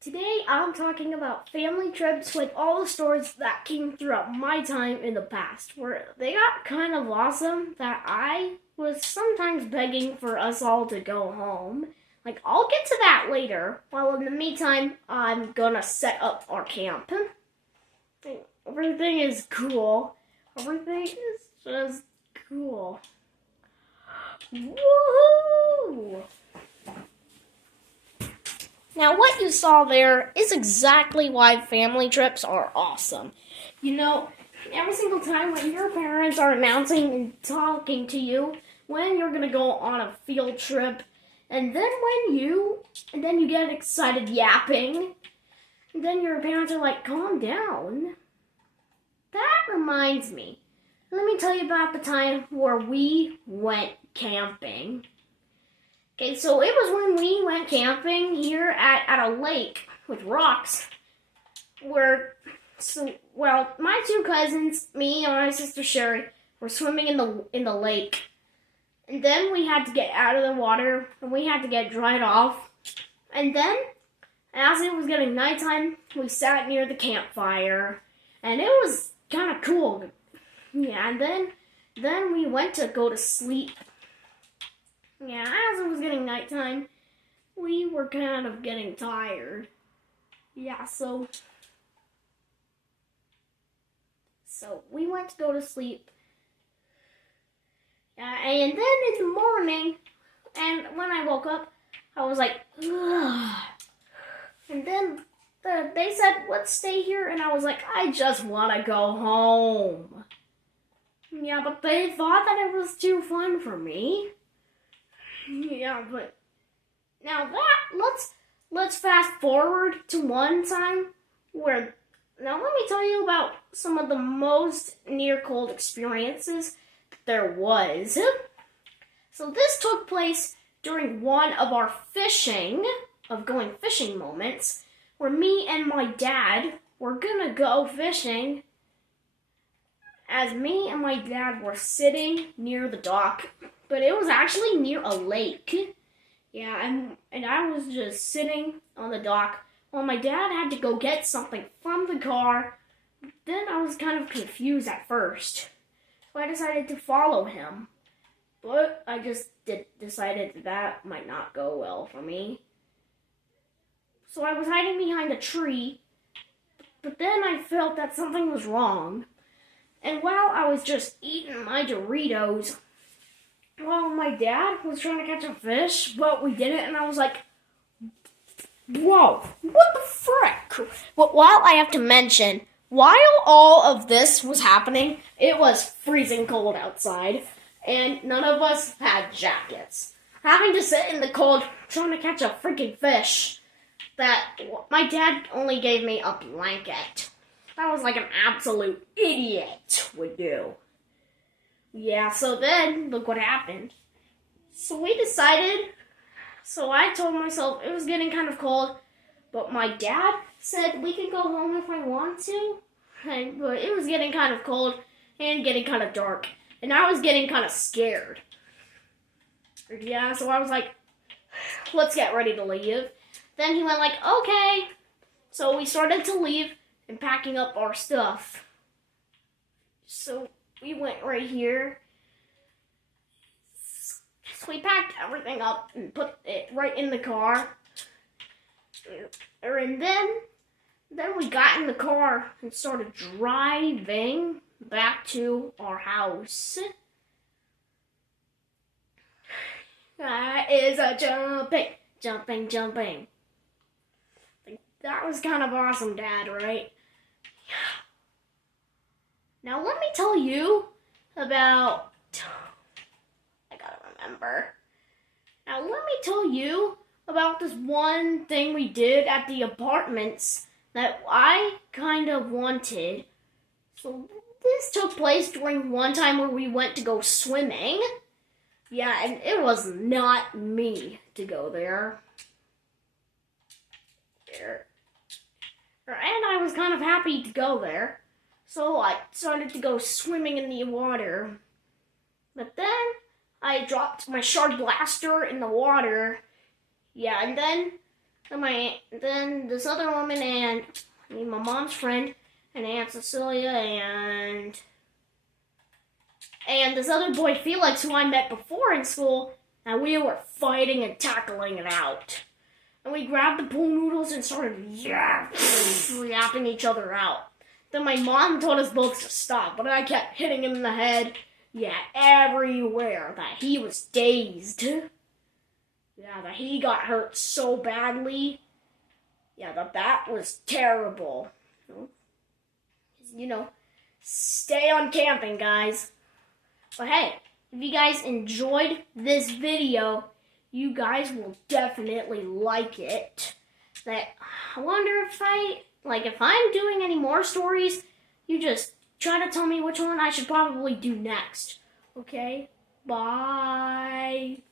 Today I'm talking about family trips with all the stories that came throughout my time in the past, where they got kind of awesome that I was sometimes begging for us all to go home. I'll get to that later, while in the meantime, I'm gonna set up our camp. Everything is cool. Everything is just cool. Woohoo! Now, what you saw there is exactly why family trips are awesome. Every single time when your parents are announcing and talking to you when you're going to go on a field trip, and then you get excited yapping, and then your parents are like, calm down. That reminds me. Let me tell you about the time where we went camping. Okay, so it was when we went camping here at a lake with rocks. My two cousins, me and my sister Sherry, were swimming in the lake. And then we had to get out of the water and we had to get dried off. And then, as it was getting nighttime, we sat near the campfire. And it was kind of cool. Yeah, and then we went to go to sleep. Yeah, as it was getting nighttime, we were kind of getting tired. Yeah, so we went to go to sleep. And then in the morning, and when I woke up, I was like, ugh. And then they said, let's stay here. And I was like, I just want to go home. Yeah, but they thought that it was too fun for me. Yeah, but now let's fast forward to one time where, now let me tell you about some of the most near cold experiences there was. So this took place during one of our going fishing moments, where me and my dad were gonna go fishing, as me and my dad were sitting near the dock. But it was actually near a lake. Yeah, and I was just sitting on the dock while my dad had to go get something from the car. Then I was kind of confused at first, so I decided to follow him. But I just decided that might not go well for me. So I was hiding behind a tree, but then I felt that something was wrong. And while I was just eating my Doritos, well, my dad was trying to catch a fish, but we didn't, and I was like, whoa, what the frick? But while I have to mention, while all of this was happening, it was freezing cold outside, and none of us had jackets. Having to sit in the cold trying to catch a freaking fish, that my dad only gave me a blanket. That was like an absolute idiot would do. Yeah, so then, look what happened. So I told myself it was getting kind of cold, but my dad said we can go home if I want to. But it was getting kind of cold and getting kind of dark, and I was getting kind of scared. Yeah, so I was like, let's get ready to leave. Then he went like, okay. So we started to leave and packing up our stuff. So we went right here. So we packed everything up and put it right in the car. And then we got in the car and started driving back to our house. That is a jumping. That was kind of awesome, Dad, right? Now let me tell you about, I gotta remember. Now let me tell you about this one thing we did at the apartments that I kind of wanted. So this took place during one time where we went to go swimming. Yeah, and it was not me to go there. And I was kind of happy to go there. So I started to go swimming in the water. But then I dropped my shard blaster in the water. Yeah, and then Then this other woman and my mom's friend and Aunt Cecilia and this other boy Felix who I met before in school, and we were fighting and tackling it out. And we grabbed the pool noodles and started yapping each other out. Then my mom told us both to stop, but I kept hitting him in the head. Yeah, everywhere, that he was dazed. Yeah, that he got hurt so badly. Yeah, that was terrible. Stay on camping, guys. But hey, if you guys enjoyed this video, you guys will definitely like it. I wonder if I'm doing any more stories, you just try to tell me which one I should probably do next. Okay? Bye.